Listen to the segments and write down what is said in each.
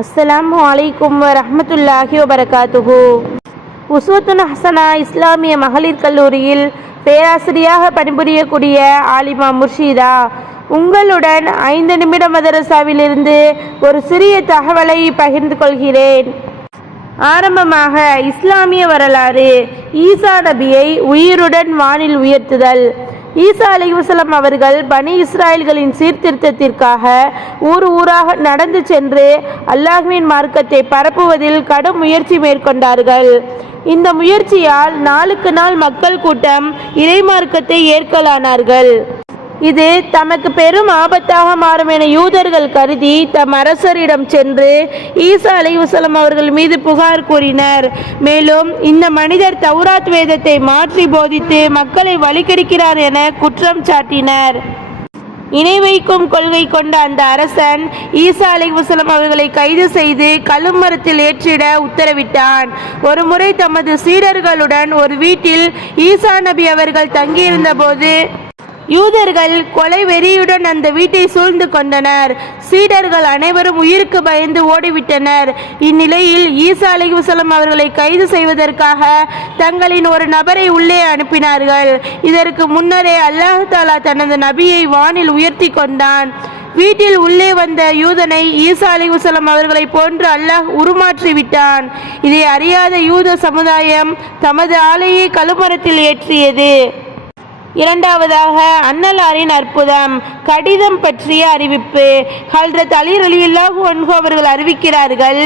அஸ்ஸலாமு அலைக்கும் வரஹ்மத்துல்லாஹி வபரகாத்துஹு. உஸ்வத்துன் ஹசனா இஸ்லாமிய மகளிர் கல்லூரியில் பேராசிரியாக பணிபுரியக்கூடிய ஆலிமா முர்ஷிதா உங்களுடன் ஐந்து நிமிட மதரசாவிலிருந்து ஒரு சிறிய தகவலை பகிர்ந்து கொள்கிறேன். ஆரம்பமாக இஸ்லாமிய வரலாறு ஈசா நபியை உயிருடன் வானில் உயர்த்துதல் ஈசா அலிவசலம் அவர்கள் பனி இஸ்ராயல்களின் சீர்திருத்தத்திற்காக ஊர் ஊராக நடந்து சென்று அல்லாஹ்வின் மார்க்கத்தை பரப்புவதில் கடும் முயற்சி மேற்கொண்டார்கள். இந்த முயற்சியால் நாளுக்கு நாள் மக்கள் கூட்டம் இறை மார்க்கத்தை ஏற்கலானார்கள். இது தமக்கு பெரும் ஆபத்தாக மாறும் என யூதர்கள் கருதி தம் அரசரிடம் சென்று ஈசா அலைவசலம் அவர்கள் மீது புகார் கூறினர். மேலும் இந்த மனிதர் தௌராத் வேதத்தை மாற்றி போதித்து மக்களை வழிகெடுக்கிறார் என குற்றம் சாட்டினர். இணை வைக்கும் கொள்கை கொண்ட அந்த அரசன் ஈசா அலைவசலம் அவர்களை கைது செய்து கழுமரத்தில் ஏற்றிட உத்தரவிட்டான். ஒருமுறை தமது சீடர்களுடன் ஒரு வீட்டில் ஈசா நபி அவர்கள் தங்கியிருந்த போது யூதர்கள் கொலை வெறியுடன் அந்த வீட்டை சூழ்ந்து கொண்டனர். சீடர்கள் அனைவரும் உயிருக்கு பயந்து ஓடிவிட்டனர். இந்நிலையில் ஈசா அலைவசலம் அவர்களை கைது செய்வதற்காக தங்களின் ஒரு நபரை உள்ளே அனுப்பினார்கள். இதற்கு முன்னரே அல்லாஹாலா தனது நபியை வானில் உயர்த்தி கொண்டான். வீட்டில் உள்ளே வந்த யூதனை ஈசா அலிவசலம் அவர்களை போன்று அல்லாஹ் உருமாற்றி விட்டான். இதை அறியாத யூத சமுதாயம் தமது ஆலையை கழுமரத்தில் ஏற்றியது. இரண்டாவதாக அன்னலாரின் அற்புதம் கடிதம் பற்றிய அறிவிப்பு. ஹல்ரத் அலி அலி இல்லாஹு அவர்கள் அறிவிக்கிறார்கள்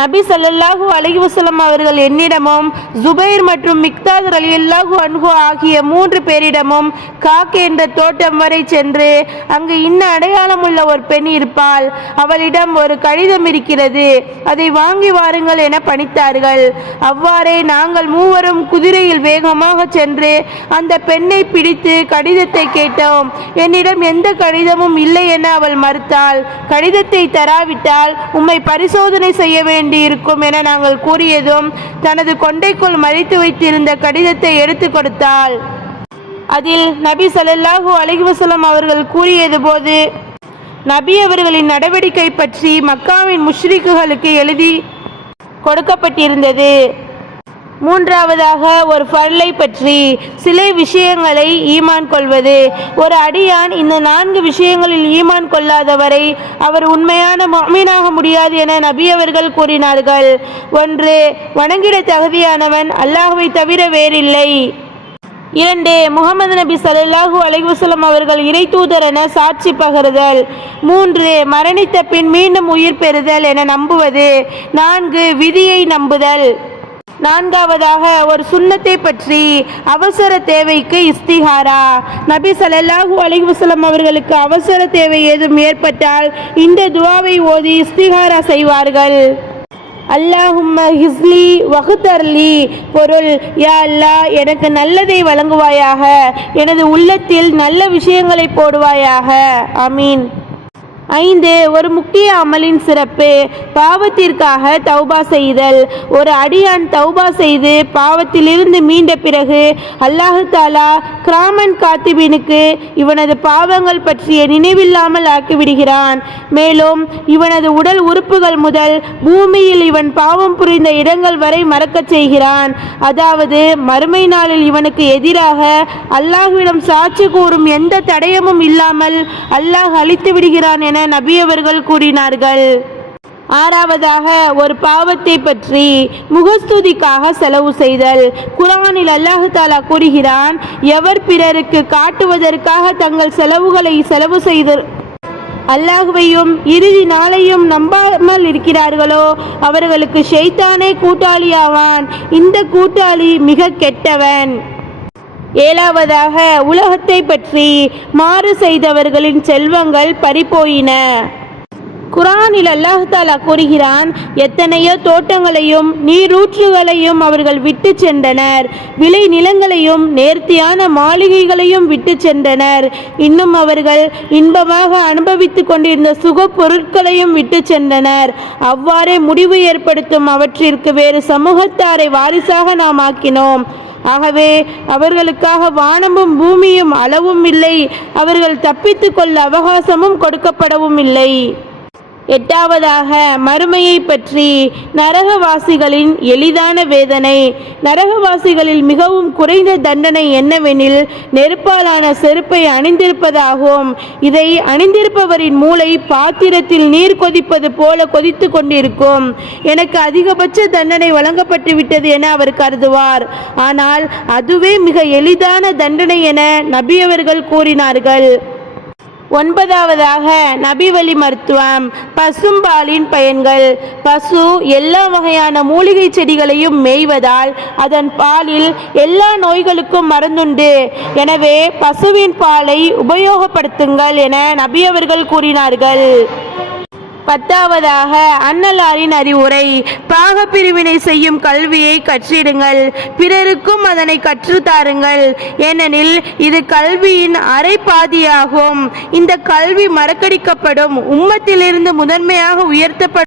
நபி சல்லல்லாஹு அலைஹி வஸல்லம் அவர்கள் என்னிடமும் ஜுபைர் மற்றும் மிக்தாத் ரலியல்லாஹு அன்ஹு ஆகிய மூன்று பேரிடமும் காக் என்ற தோட்டம் வரை சென்று அங்கு இன்ன அடையாளம் உள்ள ஒரு பெண் இருப்பாள். அவளிடம் ஒரு கடிதம் இருக்கிறது. அதை வாங்கி வாருங்கள் என பணித்தார்கள். அவ்வாறே நாங்கள் மூவரும் குதிரையில் வேகமாக சென்று அந்த பெண்ணை பிடித்து கடிதத்தை கேட்டோம். என்னிடம் எந்த கடிதமும் இல்லை என அவள் மறுத்தாள். கடிதத்தை தராவிட்டால் உம்மை பரிசோதனை செய்ய வேண்டியிருக்கும் என நாங்கள் கூறியதும் தனது கொண்டைக்குள் மறைத்து வைத்திருந்த கடிதத்தை எடுத்து கொடுத்தாள். அதில் நபி ஸல்லல்லாஹு அலிஹசலம் அவர்கள் கூறியது போது நபி அவர்களின் நடவடிக்கை பற்றி மக்காவின் முஷ்ரிக்குகளுக்கு எழுதி கொடுக்கப்பட்டிருந்தது. மூன்றாவதாக ஒரு ஃபர்லை பற்றி சில விஷயங்களை ஈமான் கொள்வது. ஒரு அடியான் இந்த நான்கு விஷயங்களில் ஈமான் கொள்ளாதவரை அவர் உண்மையான மீனாக முடியாது என நபி அவர்கள் கூறினார்கள். ஒன்று வணங்கிட தகுதியானவன் அல்லாஹுவை தவிர வேறில்லை. இரண்டு முகமது நபி ஸல்லல்லாஹு அலைவசலம் அவர்கள் இறை தூதர் என சாட்சி பகருதல். மூன்று மரணித்த பின் மீண்டும் உயிர் பெறுதல் என நம்புவது. நான்கு விதியை நம்புதல். நான்காவதாக ஒரு சுண்ணத்தை பற்றி அவசர தேவைக்கு இஸ்திஹாரா. நபி சலல்லாஹூ அலைஹி அவர்களுக்கு அவசர தேவை ஏதும் ஏற்பட்டால் இந்த துவாவை ஓதி இஸ்திஹாரா செய்வார்கள். அல்லாஹும்ம ஹிஸ்லி வகுத்தர்லி பொருள் யா அல்லாஹ் எனக்கு நல்லதை வழங்குவாயாக எனது உள்ளத்தில் நல்ல விஷயங்களை போடுவாயாக. அமீன் ஐந்து ஒரு முக்கிய அமலின் சிறப்பு பாவத்திற்காக தௌபா செய்தல். ஒரு அடியான் தௌபா செய்து பாவத்திலிருந்து மீண்ட பிறகு அல்லாஹு தாலா கிராமன் காத்திபினுக்கு இவனது பாவங்கள் பற்றிய நினைவில்லாமல் ஆக்கிவிடுகிறான். மேலும் இவனது உடல் உறுப்புகள் முதல் பூமியில் இவன் பாவம் புரிந்த இடங்கள் வரை மறக்கச் செய்கிறான். அதாவது மறுமை நாளில் இவனுக்கு எதிராக அல்லாஹ்விடம் சாட்சி கூறும் எந்த தடயமும் இல்லாமல் அல்லாஹ் அழித்து விடுகிறான் என நபியவர்கள் கூறினார்கள். ஆறாவதாக ஒரு பாவத்தை பற்றி முகஸ்துதிக்காக செலவு செய்தல். குரானில் அல்லாஹு தாலா கூறுகிறான் எவர் பிறருக்கு காட்டுவதற்காக தங்கள் செலவுகளை செலவு செய்து அல்லாஹுவையும் இறுதி நாளையும் நம்பாமல் இருக்கிறார்களோ அவர்களுக்கு ஷைத்தானே கூட்டாளியாவான். இந்த கூட்டாளி மிக கெட்டவன். ஏழாவதாக உலகத்தை பற்றி மாறு செய்தவர்களின் செல்வங்கள் பறிபோயின. குரானில் அல்லாஹ் தாலா கூறுகிறான் எத்தனையோ தோட்டங்களையும் நீரூற்றுகளையும் அவர்கள் விட்டு சென்றனர். விளை நிலங்களையும் நேர்த்தியான மாளிகைகளையும் விட்டு சென்றனர். இன்னும் அவர்கள் இன்பமாக அனுபவித்துக் கொண்டிருந்த சுக பொருட்களையும் விட்டு சென்றனர். அவ்வாறே முடிவு ஏற்படுத்தும் அவற்றிற்கு வேறு சமூகத்தாரை வாரிசாக நாம் ஆக்கினோம். ஆகவே அவர்களுக்காக வானமும் பூமியும் அளவும் இல்லை. அவர்கள் தப்பித்துக்கொள்ள அவகாசமும் கொடுக்கப்படவும் இல்லை. எட்டாவதாக மறுமையை பற்றி நரகவாசிகளின் எளிதான வேதனை. நரகவாசிகளில் மிகவும் குறைந்த தண்டனை என்னவெனில் நெருப்பாலான செருப்பை அணிந்திருப்பதாகும். இதை அணிந்திருப்பவரின் மூளை பாத்திரத்தில் நீர் கொதிப்பது போல கொதித்து கொண்டிருக்கும். எனக்கு அதிகபட்ச தண்டனை வழங்கப்பட்டு விட்டது என அவர் கருதுவார். ஆனால் அதுவே மிக எளிதான தண்டனை என நபியவர்கள் கூறினார்கள். ஒன்பதாவதாக நபி வழி மருத்துவம் பசும்பாலின் பயன்கள். பசு எல்லா வகையான மூலிகை செடிகளையும் மேய்வதால் அதன் பாலில் எல்லா நோய்களுக்கும் மருந்துண்டு. எனவே பசுவின் பாலை உபயோகப்படுத்துங்கள் என நபி அவர்கள் கூறினார்கள். பத்தாவதாக அன்னலாரின் அறிவுரை பாகப்பிரிவினை செய்யும் கல்வியை கற்றிடுங்கள். பிறருக்கும் அதனை கற்றுத்தாருங்கள். ஏனெனில் இது கல்வியின் அரை பாதியாகும் இந்த கல்வி மறக்கடிக்கப்படும். உம்மத்திலிருந்து முதன்மையாக உயர்த்தப்படும்.